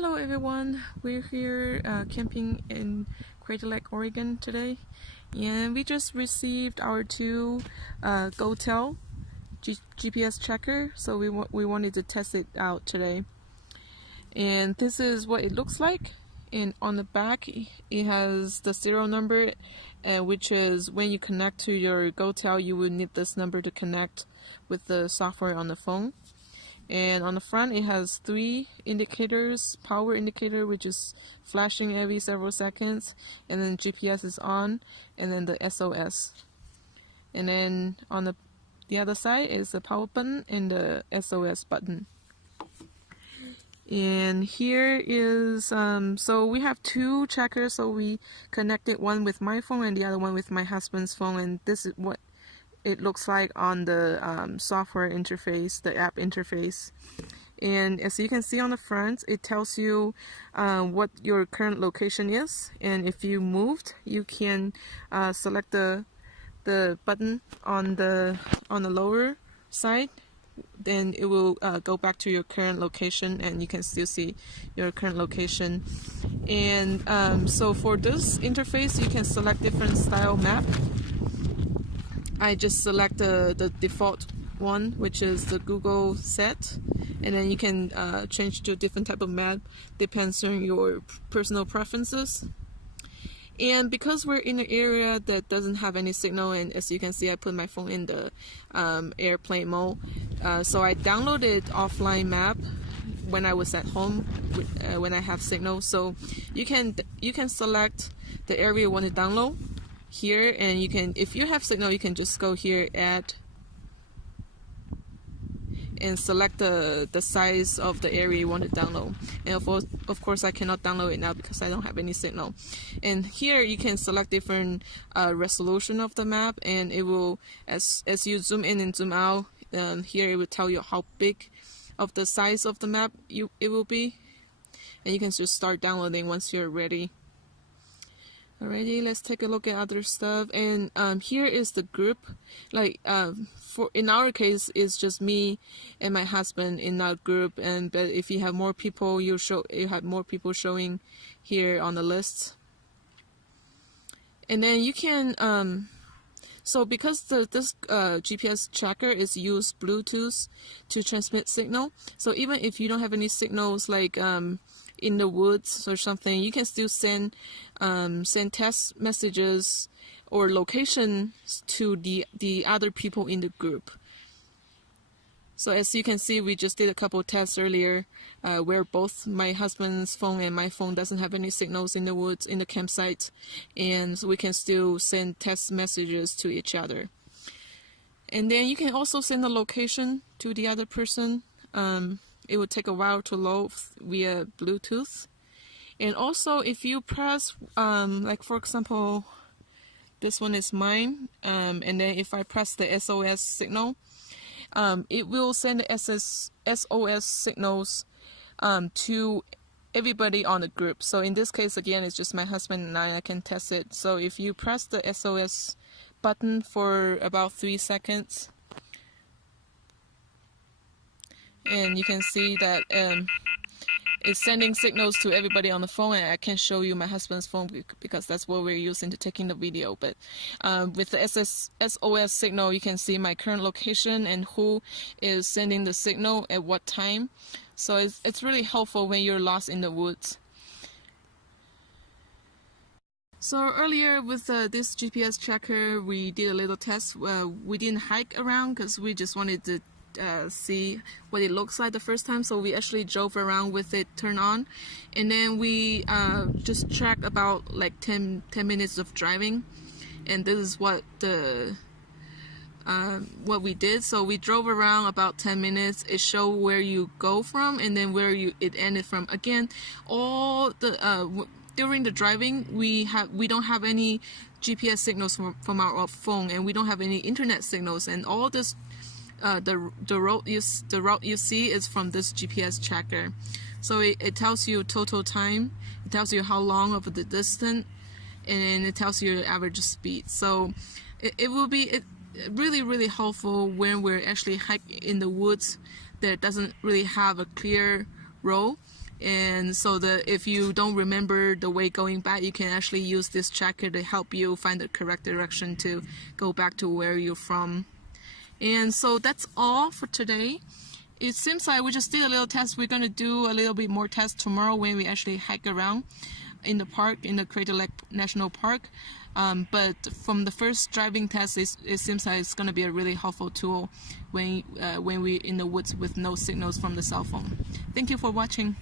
Hello everyone, we're here camping in Crater Lake, Oregon today, and we just received our two goTele GPS tracker, so we wanted to test it out today. And this is what it looks like, and on the back it has the serial number, which is when you connect to your goTele you will need this number to connect with the software on the phone. And on the front it has three indicators: power indicator, which is flashing every several seconds, and then GPS is on, and then the SOS. And then on the other side is the power button and the SOS button. And here is so we have two trackers, so we connected one with my phone and the other one with my husband's phone, and this is what it looks like on the software interface, the app interface. And as you can see on the front, it tells you what your current location is, and if you moved, you can select the button on the lower side. Then it will go back to your current location, and you can still see your current location. And so for this interface, you can select different style map. I just select the default one, which is the Google set, and then you can change to a different type of map, depends on your personal preferences. And because we're in an area that doesn't have any signal, and as you can see I put my phone in the airplane mode, so I downloaded offline map when I was at home when I have signal. So you can select the area you want to download here, and you can, if you have signal, you can just go here, add, and select the size of the area you want to download. And of course I cannot download it now because I don't have any signal. And here you can select different resolution of the map, and it will, as you zoom in and zoom out, here it will tell you how big of the size of the map it will be, and you can just start downloading once you're ready. Alrighty, let's take a look at other stuff. And here is the group. Like for in our case, it's just me and my husband in our group. And but if you have more people, you have more people showing here on the list. And then you can so because this GPS tracker is use Bluetooth to transmit signal, so even if you don't have any signals, like in the woods or something, you can still send test messages or locations to the other people in the group. So as you can see, we just did a couple tests earlier where both my husband's phone and my phone doesn't have any signals in the woods, in the campsite, and so we can still send test messages to each other. And then you can also send the location to the other person. It will take a while to load via Bluetooth. And also if you press, like for example, this one is mine, and then if I press the SOS signal, it will send the SOS signals to everybody on the group. So in this case, again, it's just my husband and I can test it. So if you press the SOS button for about 3 seconds, and you can see that it's sending signals to everybody on the phone, and I can show you my husband's phone because that's what we're using to taking the video. But with the SOS signal, you can see my current location and who is sending the signal at what time. So it's really helpful when you're lost in the woods. So earlier with this GPS tracker, we did a little test. We didn't hike around because we just wanted to see what it looks like the first time, so we actually drove around with it turned on, and then we just tracked about like 10 minutes of driving, and this is what we did. So we drove around about 10 minutes. It showed where you go from and then where it ended from. Again, all the during the driving we don't have any GPS signals from our phone, and we don't have any internet signals, and all this the route you see is from this GPS tracker. So it tells you total time, it tells you how long of the distance, and it tells you your average speed. So it will be really helpful when we're actually hiking in the woods that doesn't really have a clear road. And so if you don't remember the way going back, you can actually use this tracker to help you find the correct direction to go back to where you're from. And so that's all for today. It seems like we just did a little test. We're going to do a little bit more tests tomorrow when we actually hike around in the park, in the Crater Lake National Park. But from the first driving test, it seems like it's going to be a really helpful tool when we're in the woods with no signals from the cell phone. Thank you for watching.